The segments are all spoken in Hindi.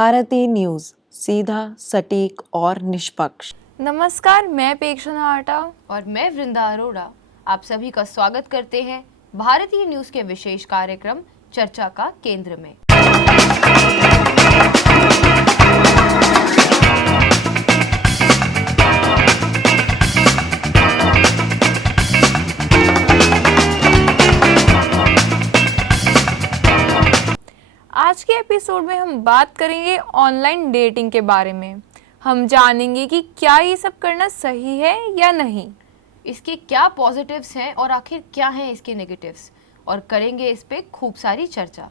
भारतीय न्यूज़, सीधा, सटीक और निष्पक्ष। नमस्कार, मैं पेक्षा नाहटा और मैं वृंदा अरोड़ा आप सभी का स्वागत करते हैं भारतीय न्यूज़ के विशेष कार्यक्रम चर्चा का केंद्र में। आज के एपिसोड में हम बात करेंगे ऑनलाइन डेटिंग के बारे में। हम जानेंगे कि क्या ये सब करना सही है या नहीं, इसके क्या पॉजिटिव्स हैं और आखिर क्या हैं इसके नेगेटिव्स, और करेंगे इस पे खूब सारी चर्चा।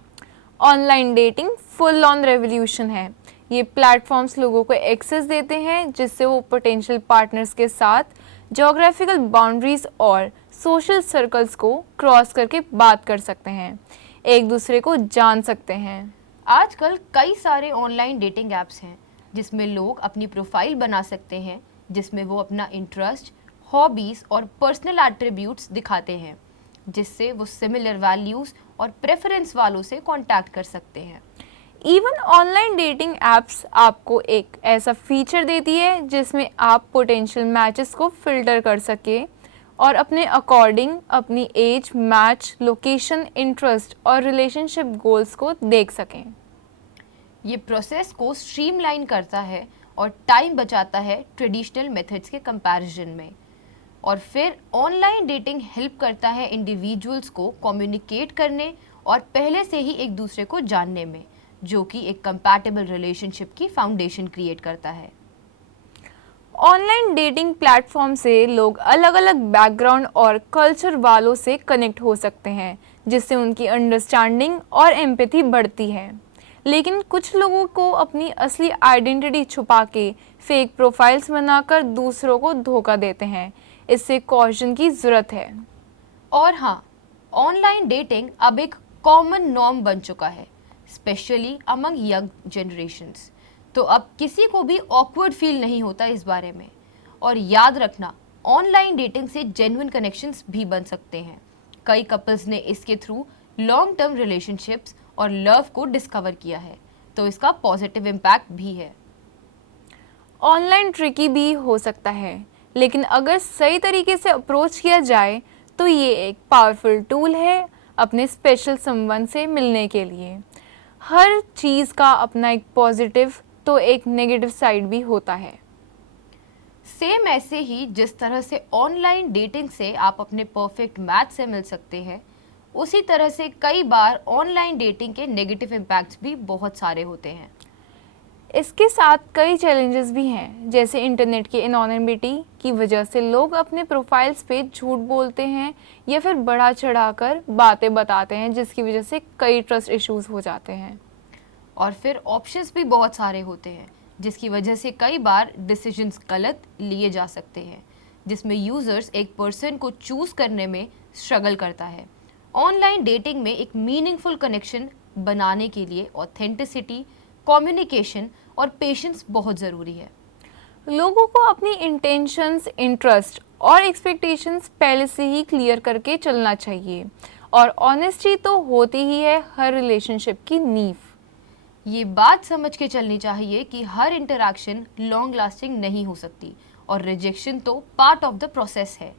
Online dating full on revolution है। ये प्लेटफॉर्म्स लोगों को एक्सेस देते हैं जिससे वो पोटेंशियल पार्टनर्स के साथ ज्योग्राफिकल बाउंड्रीज और सोशल सर्कल्स को क्रॉस करके बात कर सकते हैं, एक दूसरे को जान सकते हैं। आजकल कई सारे ऑनलाइन डेटिंग ऐप्स हैं जिसमें लोग अपनी प्रोफाइल बना सकते हैं, जिसमें वो अपना इंटरेस्ट, हॉबीज़ और पर्सनल एट्रीब्यूट्स दिखाते हैं, जिससे वो सिमिलर वैल्यूज़ और प्रेफरेंस वालों से कांटेक्ट कर सकते हैं। इवन ऑनलाइन डेटिंग ऐप्स आपको एक ऐसा फीचर देती है जिसमें आप पोटेंशियल मैचेस को फिल्टर कर सके और अपने अकॉर्डिंग अपनी एज, मैच, लोकेशन, इंटरेस्ट और रिलेशनशिप गोल्स को देख सकें। ये प्रोसेस को स्ट्रीमलाइन करता है और टाइम बचाता है ट्रेडिशनल मेथड्स के कंपैरिजन में। और फिर ऑनलाइन डेटिंग हेल्प करता है इंडिविजुअल्स को कम्युनिकेट करने और पहले से ही एक दूसरे को जानने में, जो कि एक कंपैटिबल रिलेशनशिप की फाउंडेशन क्रिएट करता है। ऑनलाइन डेटिंग प्लेटफॉर्म से लोग अलग अलग बैकग्राउंड और कल्चर वालों से कनेक्ट हो सकते हैं, जिससे उनकी अंडरस्टैंडिंग और एम्पैथी बढ़ती है। लेकिन कुछ लोगों को अपनी असली आइडेंटिटी छुपा के फेक प्रोफाइल्स बनाकर दूसरों को धोखा देते हैं। इससे कॉशन की ज़रूरत है। और हाँ, ऑनलाइन डेटिंग अब एक कॉमन नॉर्म बन चुका है, स्पेशली अमंग यंग जनरेशन्स। तो अब किसी को भी ऑकवर्ड फील नहीं होता इस बारे में। और याद रखना, ऑनलाइन डेटिंग से जेन्युइन कनेक्शंस भी बन सकते हैं। कई कपल्स ने इसके थ्रू लॉन्ग टर्म रिलेशनशिप्स और लव को डिस्कवर किया है, तो इसका पॉजिटिव इम्पैक्ट भी है। ऑनलाइन ट्रिकी भी हो सकता है, लेकिन अगर सही तरीके से अप्रोच किया जाए तो ये एक पावरफुल टूल है अपने स्पेशल समवन से मिलने के लिए। हर चीज़ का अपना एक पॉजिटिव तो एक नेगेटिव साइड भी होता है। सेम ऐसे ही जिस तरह से ऑनलाइन डेटिंग से आप अपने परफेक्ट मैच से मिल सकते हैं, उसी तरह से कई बार ऑनलाइन डेटिंग के नेगेटिव इम्पैक्ट्स भी बहुत सारे होते हैं। इसके साथ कई चैलेंजेस भी हैं, जैसे इंटरनेट की एनोनिमिटी की वजह से लोग अपने प्रोफाइल्स पे झूठ बोलते हैं या फिर बढ़ा चढ़ाकर बातें बताते हैं, जिसकी वजह से कई ट्रस्ट इश्यूज हो जाते हैं। और फिर ऑप्शंस भी बहुत सारे होते हैं, जिसकी वजह से कई बार डिसीजंस गलत लिए जा सकते हैं, जिसमें यूज़र्स एक पर्सन को चूज़ करने में स्ट्रगल करता है। ऑनलाइन डेटिंग में एक मीनिंगफुल कनेक्शन बनाने के लिए ऑथेंटिसिटी, कम्युनिकेशन और पेशेंस बहुत ज़रूरी है। लोगों को अपनी इंटेंशंस, इंटरेस्ट और एक्सपेक्टेशंस पहले से ही क्लियर करके चलना चाहिए, और ऑनेस्टी तो होती ही है हर रिलेशनशिप की नींव। ये बात समझ के चलनी चाहिए कि हर इंटरैक्शन लॉन्ग लास्टिंग नहीं हो सकती, और रिजेक्शन तो पार्ट ऑफ द प्रोसेस है।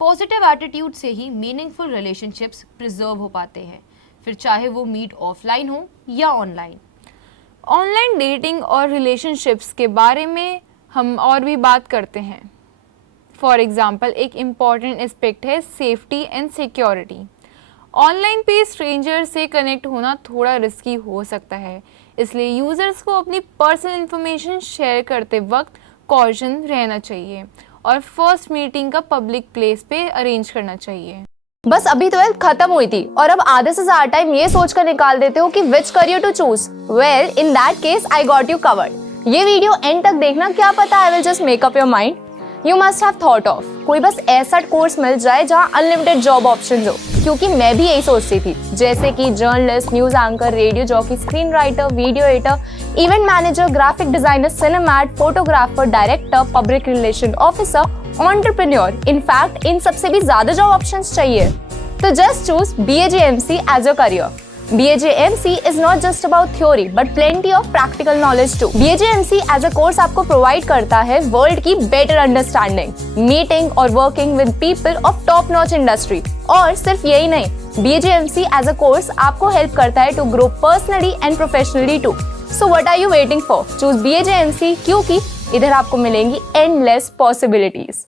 पॉजिटिव एटीट्यूड से ही मीनिंगफुल रिलेशनशिप्स प्रिजर्व हो पाते हैं, फिर चाहे वो मीट ऑफलाइन हो या ऑनलाइन। ऑनलाइन डेटिंग और रिलेशनशिप्स के बारे में हम और भी बात करते हैं। फॉर एग्जाम्पल, एक इम्पॉर्टेंट एस्पेक्ट है सेफ्टी एंड सिक्योरिटी। ऑनलाइन पे स्ट्रेंजर से कनेक्ट होना थोड़ा रिस्की हो सकता है, इसलिए यूज़र्स को अपनी पर्सनल इन्फॉर्मेशन शेयर करते वक्त कॉशन रहना चाहिए और फर्स्ट मीटिंग का पब्लिक प्लेस पे अरेंज करना चाहिए। बस अभी 12th खत्म हुई थी और अब आधे से ज्यादा टाइम ये सोचकर निकाल देते हो कि which career to choose. Well, in that case I got you covered. ये वीडियो एंड तक देखना, क्या पता I will just make up your mind. You must have thought of कोई बस ऐसा कोर्स मिल जाए जहाँ अनलिमिटेड जॉब ऑप्शन हो, क्योंकि मैं भी यही सोचती थी, जैसे कि journalist, news anchor, radio jockey, screenwriter, video editor, event manager, graphic designer, सिनेमैट, photographer, director, public relation officer, entrepreneur. In fact इन सबसे भी ज्यादा जॉब ऑप्शंस चाहिए। तो just choose BAGMC as your career. BHMC is not just about theory but plenty of practical knowledge too. BHMC as a course आपको provide करता है world की better understanding, meeting और working with people of top notch industry. और सिर्फ यही नहीं, BHMC as a course आपको help करता है to grow personally and professionally too. So what are you waiting for? Choose BHMC क्योंकि इधर आपको मिलेंगी endless possibilities.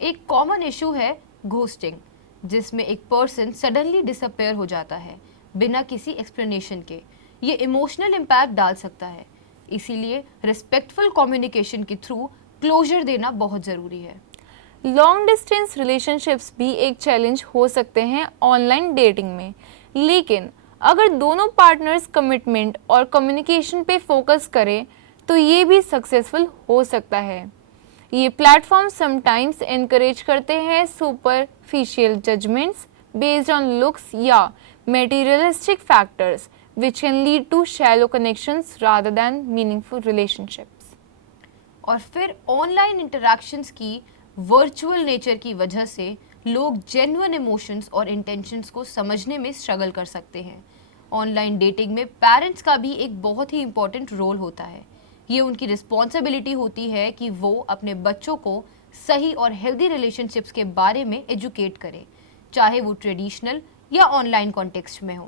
एक कॉमन इशू है घोस्टिंग, जिसमें एक पर्सन सडनली डिसअपेयर हो जाता है बिना किसी एक्सप्लेनेशन के। ये इमोशनल इम्पैक्ट डाल सकता है, इसीलिए रिस्पेक्टफुल कम्युनिकेशन के थ्रू क्लोजर देना बहुत ज़रूरी है। लॉन्ग डिस्टेंस रिलेशनशिप्स भी एक चैलेंज हो सकते हैं ऑनलाइन डेटिंग में, लेकिन अगर दोनों पार्टनर्स कमिटमेंट और कम्युनिकेशन पे फोकस करें तो ये भी सक्सेसफुल हो सकता है। ये प्लेटफॉर्म समटाइम्स एनकरेज करते हैं superficial judgements based on looks या materialistic factors which can lead to shallow connections rather than meaningful relationships. और फिर ऑनलाइन इंटरैक्शंस की वर्चुअल नेचर की वजह से लोग जेन्युइन इमोशंस और इंटेंशंस को समझने में स्ट्रगल कर सकते हैं। ऑनलाइन डेटिंग में पेरेंट्स का भी एक बहुत ही इम्पोर्टेंट रोल होता है। ये उनकी रिस्पॉन्सिबिलिटी होती है कि वो अपने बच्चों को सही और हेल्दी रिलेशनशिप्स के बारे में एजुकेट करें, चाहे वो ट्रेडिशनल या ऑनलाइन कॉन्टेक्स्ट में हो।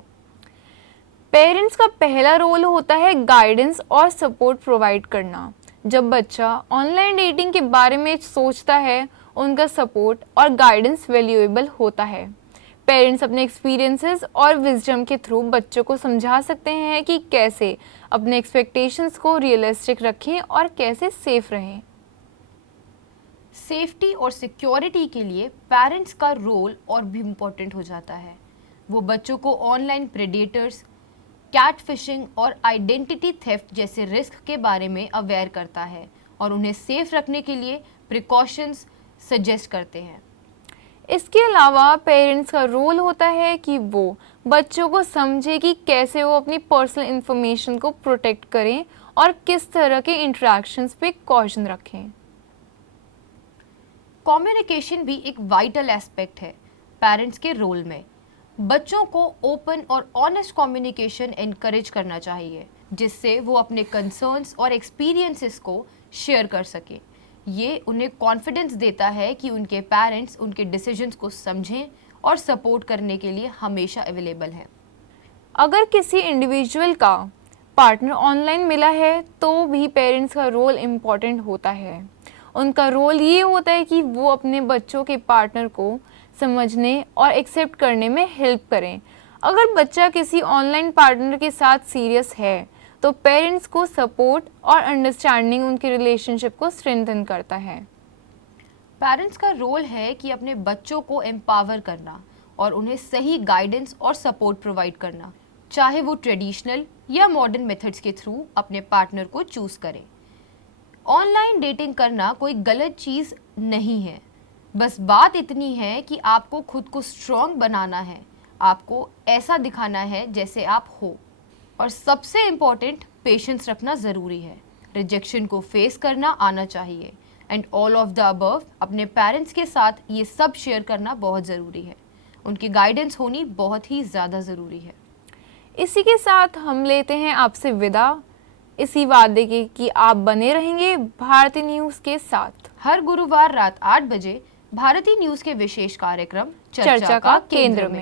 पेरेंट्स का पहला रोल होता है गाइडेंस और सपोर्ट प्रोवाइड करना। जब बच्चा ऑनलाइन डेटिंग के बारे में सोचता है, उनका सपोर्ट और गाइडेंस वैल्यूएबल होता है। पेरेंट्स अपने एक्सपीरियंसेस और विजडम के थ्रू बच्चों को समझा सकते हैं कि कैसे अपने एक्सपेक्टेशंस को रियलिस्टिक रखें और कैसे सेफ रहें। सेफ्टी और सिक्योरिटी के लिए पेरेंट्स का रोल और भी इम्पोर्टेंट हो जाता है। वो बच्चों को ऑनलाइन प्रेडेटर्स, कैटफिशिंग और आइडेंटिटी थेफ्ट जैसे रिस्क के बारे में अवेयर करता है और उन्हें सेफ रखने के लिए प्रिकॉशंस सजेस्ट करते हैं। इसके अलावा पेरेंट्स का रोल होता है कि वो बच्चों को समझे कि कैसे वो अपनी पर्सनल इंफॉर्मेशन को प्रोटेक्ट करें और किस तरह के इंटरेक्शंस पे कॉशन रखें। कम्युनिकेशन भी एक वाइटल एस्पेक्ट है पेरेंट्स के रोल में। बच्चों को ओपन और ऑनेस्ट कम्युनिकेशन एनकरेज करना चाहिए, जिससे वो अपने कंसर्न्स और एक्सपीरियंसेस को शेयर कर सके। ये उन्हें कॉन्फिडेंस देता है कि उनके पेरेंट्स उनके डिसीजंस को समझें और सपोर्ट करने के लिए हमेशा अवेलेबल हैं। अगर किसी इंडिविजुअल का पार्टनर ऑनलाइन मिला है तो भी पेरेंट्स का रोल इम्पॉर्टेंट होता है। उनका रोल ये होता है कि वो अपने बच्चों के पार्टनर को समझने और एक्सेप्ट करने में हेल्प करें। अगर बच्चा किसी ऑनलाइन पार्टनर के साथ सीरियस है तो पेरेंट्स को सपोर्ट और अंडरस्टैंडिंग उनके रिलेशनशिप को स्ट्रेंथन करता है। पेरेंट्स का रोल है कि अपने बच्चों को एम्पावर करना और उन्हें सही गाइडेंस और सपोर्ट प्रोवाइड करना, चाहे वो ट्रेडिशनल या मॉडर्न मेथड्स के थ्रू अपने पार्टनर को चूज करें। ऑनलाइन डेटिंग करना कोई गलत चीज़ नहीं है, बस बात इतनी है कि आपको खुद को स्ट्रॉन्ग बनाना है, आपको ऐसा दिखाना है जैसे आप हो, और सबसे इम्पॉर्टेंट पेशेंस रखना ज़रूरी है। रिजेक्शन को फेस करना आना चाहिए and all of the above अपने पेरेंट्स के साथ ये सब शेयर करना बहुत ज़रूरी है। उनकी गाइडेंस होनी बहुत ही ज़्यादा ज़रूरी है। इसी के साथ हम लेते हैं आपसे विदा, इसी वादे के कि आप बने रहेंगे भारतीय न्यूज़ के साथ। हर गुरुवार रात 8 बजे भारतीय न्यूज़ के विशेष कार्यक्रम चर्चा का केंद्र में।